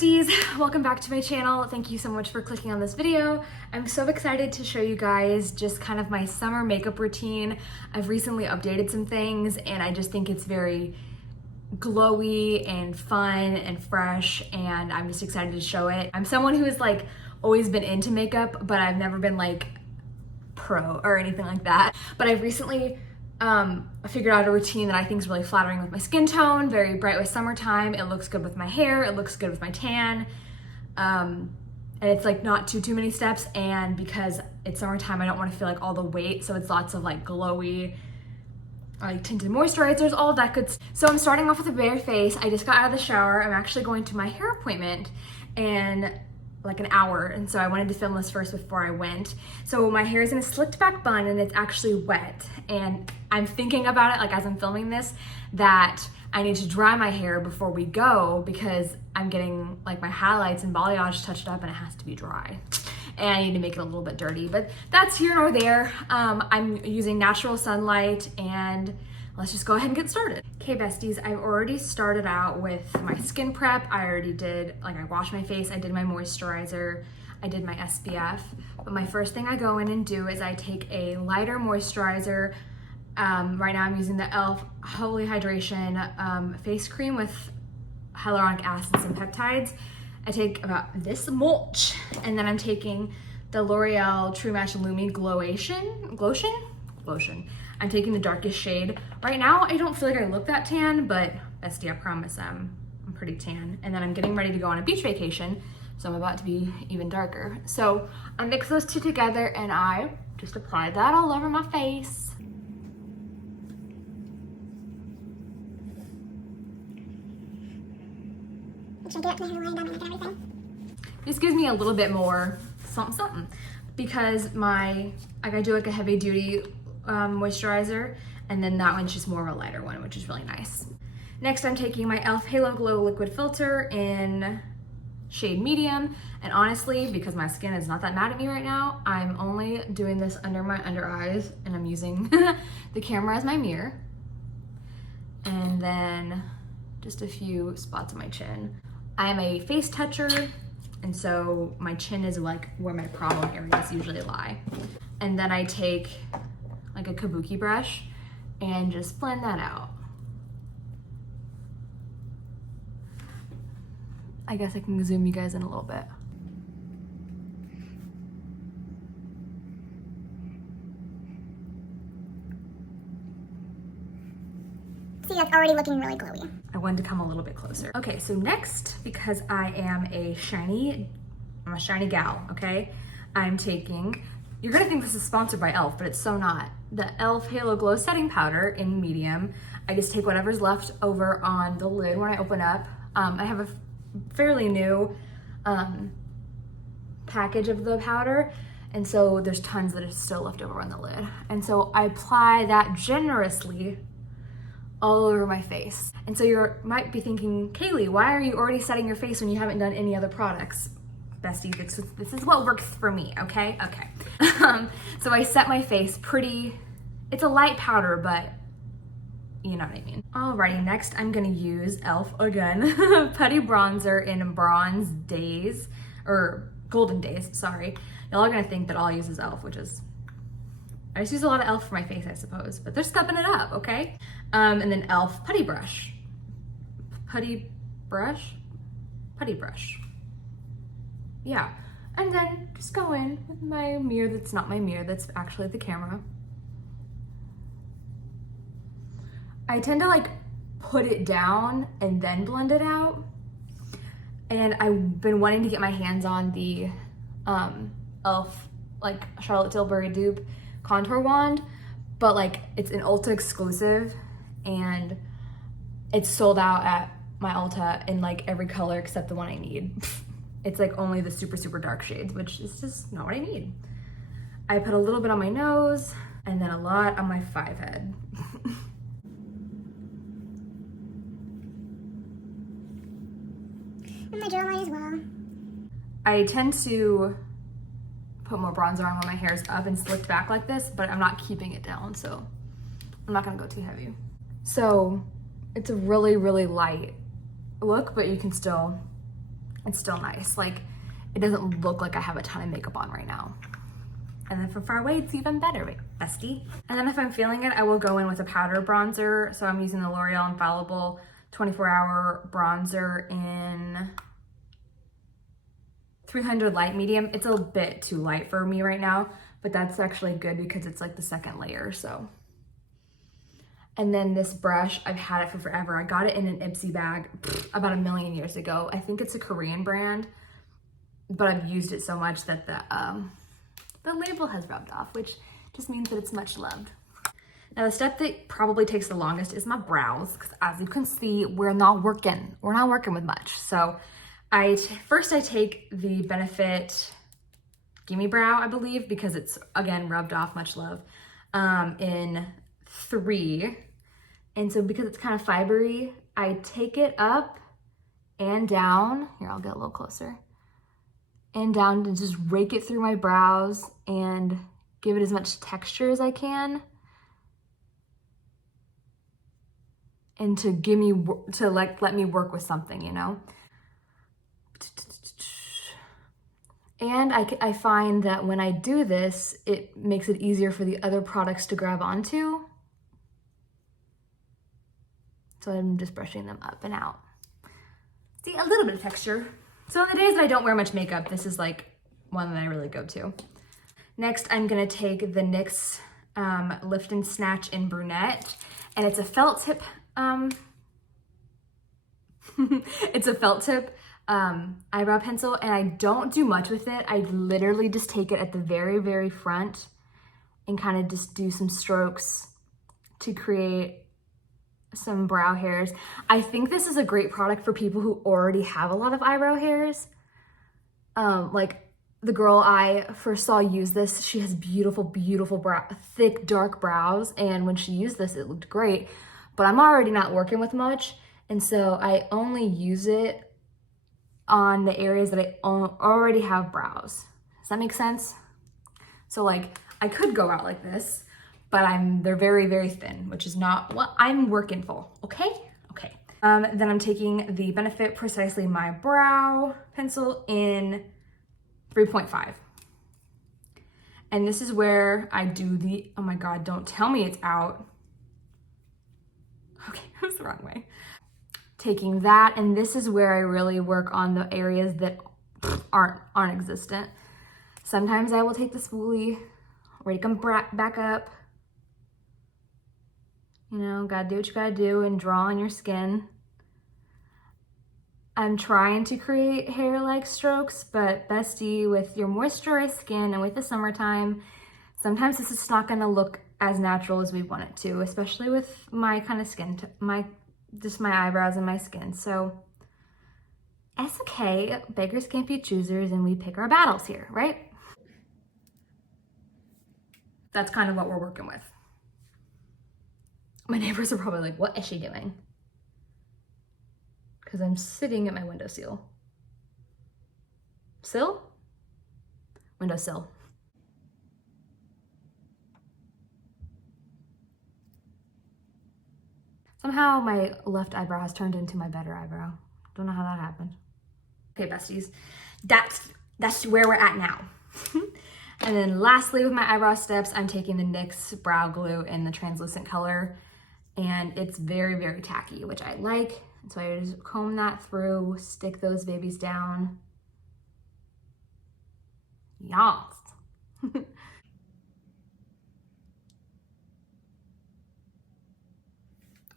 besties, welcome back to my channel. Thank you so much for clicking on this video. I'm so excited to show you guys just kind of my summer makeup routine. I've recently updated some things and I just think it's very glowy and fun and fresh, and I'm just excited to show it. I'm someone who has like always been into makeup, but I've never been like pro or anything like that. But I've recently figured out a routine that I think is really flattering with my skin tone, very bright with summertime. It looks good with my hair, it looks good with my tan. And it's like not too many steps, and because it's summertime, I don't want to feel like all the weight, so it's lots of like glowy, like tinted moisturizers, all of that good stuff. So I'm starting off with a bare face. I just got out of the shower. I'm actually going to my hair appointment in like an hour, and so I wanted to film this first before I went. So my hair is in a slicked back bun and it's actually wet, and I'm thinking about it like as I'm filming this that I need to dry my hair before we go because I'm getting like my highlights and balayage touched up and it has to be dry. And I need to make it a little bit dirty, but that's here nor there. I'm using natural sunlight, and let's just go ahead and get started. Okay, besties, I've already started out with my skin prep. I already did, like I washed my face, I did my moisturizer, I did my SPF, but my first thing I go in and do is I take a lighter moisturizer. Right now I'm using the e.l.f. Holy Hydration face cream with hyaluronic acids and peptides. I take about this much, and then I'm taking the L'Oreal True Match Lumi Glotion. I'm taking the darkest shade. Right now, I don't feel like I look that tan, but bestie, I promise I'm pretty tan. And then I'm getting ready to go on a beach vacation, so I'm about to be even darker. So I mix those two together and I just apply that all over my face. This gives me a little bit more something because I do like a heavy duty moisturizer, and then that one's just more of a lighter one, which is really nice. Next, I'm taking my e.l.f. Halo Glow liquid filter in shade medium, and honestly, because my skin is not that mad at me right now, I'm only doing this under my under eyes, and I'm using the camera as my mirror, and then just a few spots on my chin. I am a face toucher, and so my chin is like where my problem areas usually lie. And then I take like a kabuki brush and just blend that out. I guess I can zoom you guys in a little bit. See, that's already looking really glowy. I wanted to come a little bit closer. Okay, so next, because I am a shiny gal, okay? I'm taking, you're gonna think this is sponsored by e.l.f., but it's so not. The e.l.f. Halo Glow Setting Powder in medium. I just take whatever's left over on the lid when I open up. I have a fairly new package of the powder, and so there's tons that are still left over on the lid. And so I apply that generously all over my face. And so you might be thinking, Kaylee, why are you already setting your face when you haven't done any other products? Bestie, this is what works for me, okay? Okay. So I set my face pretty, it's a light powder, but you know what I mean. Alrighty, next I'm gonna use e.l.f. again, Putty Bronzer in Bronze Daze, or Golden Daze, sorry. Y'all are gonna think that all I use is e.l.f., which is, I just use a lot of e.l.f. for my face, I suppose, but they're stepping it up, okay? And then e.l.f. Putty Brush. Putty brush? Yeah. And then just go in with my mirror that's not my mirror, that's actually the camera. I tend to like put it down and then blend it out. And I've been wanting to get my hands on the e.l.f. like Charlotte Tilbury dupe contour wand, but like it's an Ulta exclusive and it's sold out at my Ulta in like every color except the one I need. It's like only the super dark shades, which is just not what I need. I put a little bit on my nose and then a lot on my 5 head. And my jawline as well. I tend to put more bronzer on when my hair's up and slicked back like this, but I'm not keeping it down, so I'm not gonna go too heavy. So it's a really light look, but you can still it's still nice. Like, it doesn't look like I have a ton of makeup on right now. And then from far away, it's even better, bestie. And then if I'm feeling it, I will go in with a powder bronzer. So I'm using the L'Oreal Infallible 24-hour bronzer in 300 light medium. It's a bit too light for me right now, but that's actually good because it's like the second layer, so. And then this brush, I've had it for forever. I got it in an Ipsy bag about a million years ago. I think it's a Korean brand, but I've used it so much that the label has rubbed off, which just means that it's much loved. Now the step that probably takes the longest is my brows, because as you can see, we're not working with much. So first I take the Benefit Gimme Brow, I believe, because it's, again, rubbed off, much love, in 3. And so because it's kind of fibery, I take it up and down. Here, I'll get a little closer. And down and just rake it through my brows and give it as much texture as I can. And to let me work with something, you know? And I find that when I do this, it makes it easier for the other products to grab onto. So I'm just brushing them up and out. See, a little bit of texture. So on the days that I don't wear much makeup, this is like one that I really go to. Next, I'm gonna take the NYX Lift and Snatch in Brunette, and it's a felt tip. It's a felt tip eyebrow pencil, and I don't do much with it. I literally just take it at the very, very front and kind of just do some strokes to create some brow hairs. I think this is a great product for people who already have a lot of eyebrow hairs. Like the girl I first saw use this, she has beautiful, beautiful thick, dark brows. And when she used this, it looked great, but I'm already not working with much. And so I only use it on the areas that I already have brows. Does that make sense? So like I could go out like this, but they're very, very thin, which is not what I'm working for, okay? Okay. Then I'm taking the Benefit Precisely My Brow pencil in 3.5. And this is where I do the, oh my God, don't tell me it's out. Okay, it was the wrong way. Taking that, and this is where I really work on the areas that aren't existent. Sometimes I will take the spoolie, rake them back up. You know, gotta do what you gotta do and draw on your skin. I'm trying to create hair-like strokes, but bestie, with your moisturized skin and with the summertime, sometimes this is not gonna look as natural as we want it to, especially with my kind of skin, just my eyebrows and my skin. So it's okay, beggars can't be choosers, and we pick our battles here, right? That's kind of what we're working with. My neighbors are probably like, what is she doing? Because I'm sitting at my windowsill. Sill? Windowsill. Somehow my left eyebrow has turned into my better eyebrow. Don't know how that happened. Okay, besties, that's where we're at now. And then lastly, with my eyebrow steps, I'm taking the NYX Brow Glue in the translucent color, and it's very, very tacky, which I like. And so I just comb that through, stick those babies down. Yes. Here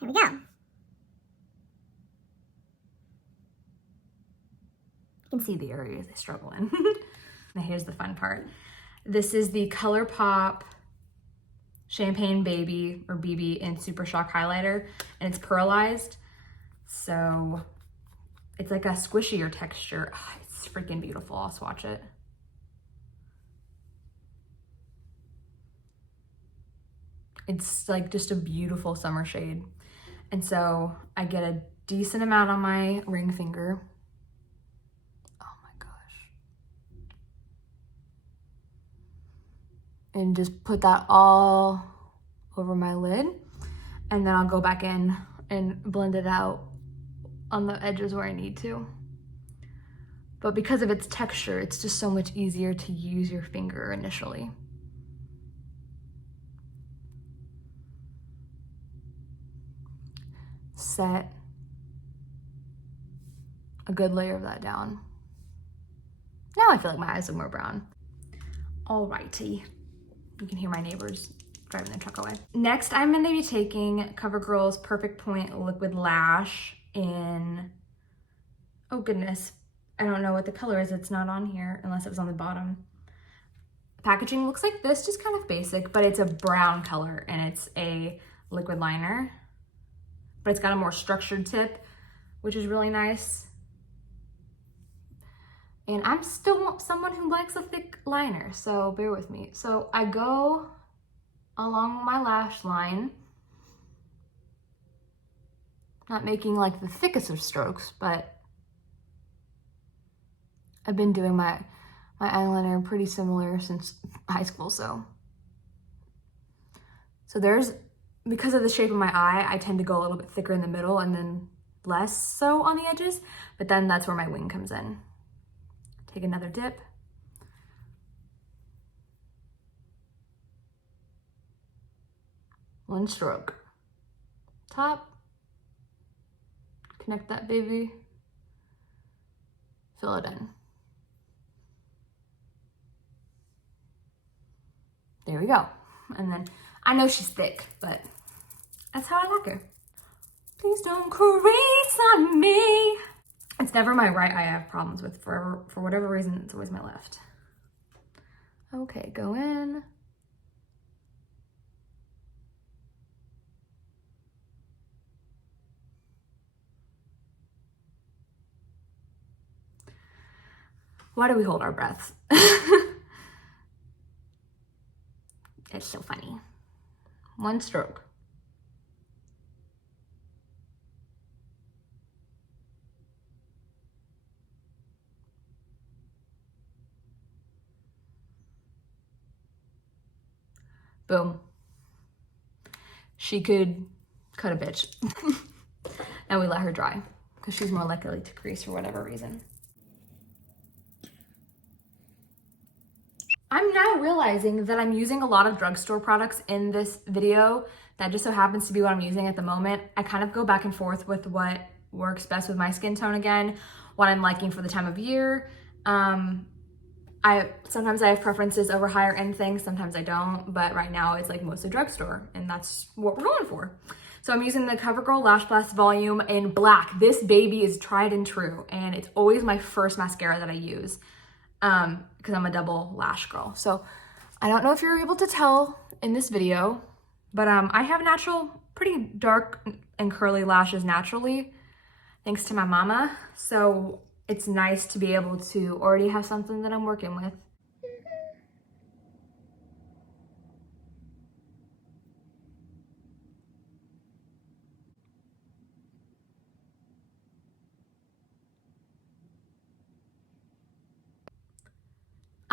we go. You can see the areas I struggle in. Now here's the fun part. This is the ColourPop Champagne Baby or BB in Super Shock highlighter, and it's pearlized. So it's like a squishier texture. Oh, it's freaking beautiful. I'll swatch it. It's like just a beautiful summer shade. And so I get a decent amount on my ring finger. Oh my gosh. And just put that all over my lid. And then I'll go back in and blend it out on the edges where I need to. but because of its texture, it's just so much easier to use your finger initially. Set a good layer of that down. Now I feel like my eyes look more brown. Alrighty, you can hear my neighbors driving their truck away. Next, I'm gonna be taking CoverGirl's Perfect Point Liquid Lash in, oh goodness, I don't know what the color is. It's not on here unless it was on the bottom. Packaging looks like this, just kind of basic, but it's a brown color and it's a liquid liner, but it's got a more structured tip, which is really nice. And I'm still someone who likes a thick liner, so bear with me. So I go along my lash line, not making like the thickest of strokes, but I've been doing my eyeliner pretty similar since high school, so there's, because of the shape of my eye, I tend to go a little bit thicker in the middle and then less so on the edges, but then that's where my wing comes in. Take another dip. One stroke. Top. Connect that baby. Fill it in. There we go. And then, I know she's thick, but that's how I like her. Please don't crease on me. It's never my right eye I have problems with. For whatever reason, it's always my left. Okay, go in. Why do we hold our breaths? It's so funny. One stroke. Boom. She could cut a bitch. And we let her dry because she's more likely to crease for whatever reason. I'm now realizing that I'm using a lot of drugstore products in this video. That just so happens to be what I'm using at the moment. I kind of go back and forth with what works best with my skin tone again, what I'm liking for the time of year. Sometimes I have preferences over higher end things, sometimes I don't, but right now it's like mostly drugstore and that's what we're going for. So I'm using the CoverGirl Lash Blast Volume in black. This baby is tried and true and it's always my first mascara that I use because I'm a double lash girl. So I don't know if you're able to tell in this video, but I have natural, pretty dark and curly lashes naturally, thanks to my mama. So it's nice to be able to already have something that I'm working with.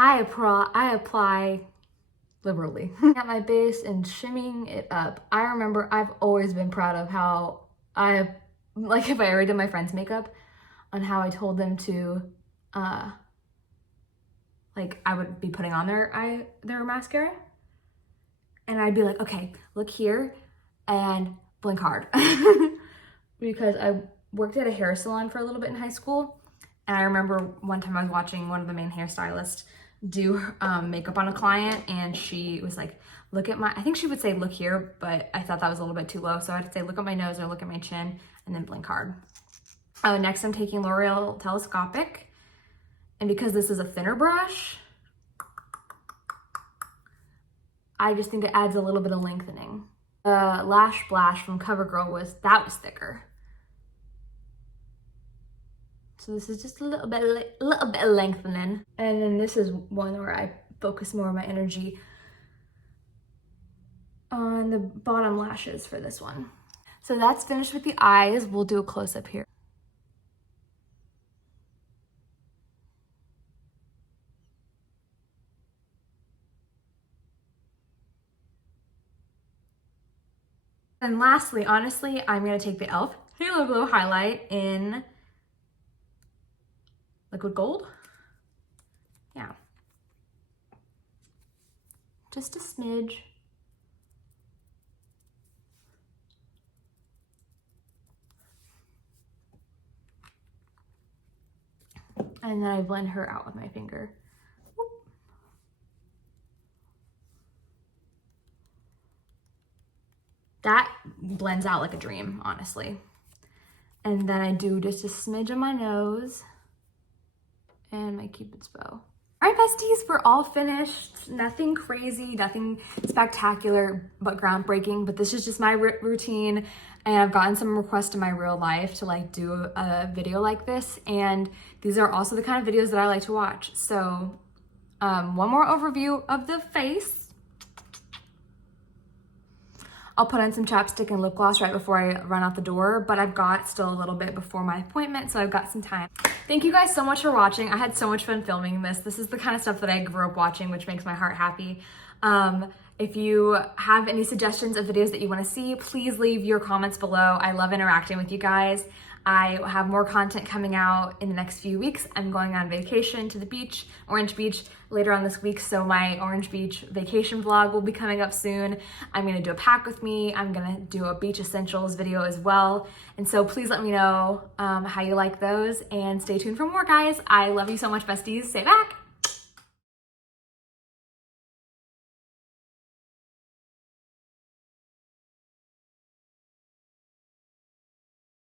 I apply liberally at my base and shimmying it up. I remember I've always been proud of how like if I ever did my friend's makeup, on how I told them to, like I would be putting on their mascara and I'd be like, okay, look here and blink hard. Because I worked at a hair salon for a little bit in high school. And I remember one time I was watching one of the main hairstylists do makeup on a client and she was like, look at my, I think she would say look here, but I thought that was a little bit too low. So I'd say look at my nose or look at my chin and then blink hard. Next I'm taking L'Oreal Telescopic. And because this is a thinner brush, I just think it adds a little bit of lengthening. The Lash Blast from CoverGirl was thicker. So this is just a little bit lengthening. And then this is one where I focus more of my energy on the bottom lashes for this one. So that's finished with the eyes. We'll do a close-up here. And lastly, honestly, I'm gonna take the e.l.f. Halo Glow Highlight in liquid gold. Yeah. Just a smidge. And then I blend her out with my finger. Whoop. That blends out like a dream, honestly. And then I do just a smidge on my nose and my Cupid's bow. All right, besties, we're all finished. Nothing crazy, nothing spectacular, but groundbreaking. But this is just my routine. And I've gotten some requests in my real life to like do a video like this. And these are also the kind of videos that I like to watch. So one more overview of the face. I'll put on some chapstick and lip gloss right before I run out the door, but I've got still a little bit before my appointment, so I've got some time. Thank you guys so much for watching. I had so much fun filming this. This is the kind of stuff that I grew up watching, which makes my heart happy. If you have any suggestions of videos that you want to see, please leave your comments below. I love interacting with you guys. I have more content coming out in the next few weeks. I'm going on vacation to the beach, Orange Beach, later on this week, so my Orange Beach vacation vlog will be coming up soon. I'm gonna do a pack with me. I'm gonna do a beach essentials video as well. And so please let me know how you like those, and stay tuned for more, guys. I love you so much, besties. Stay back.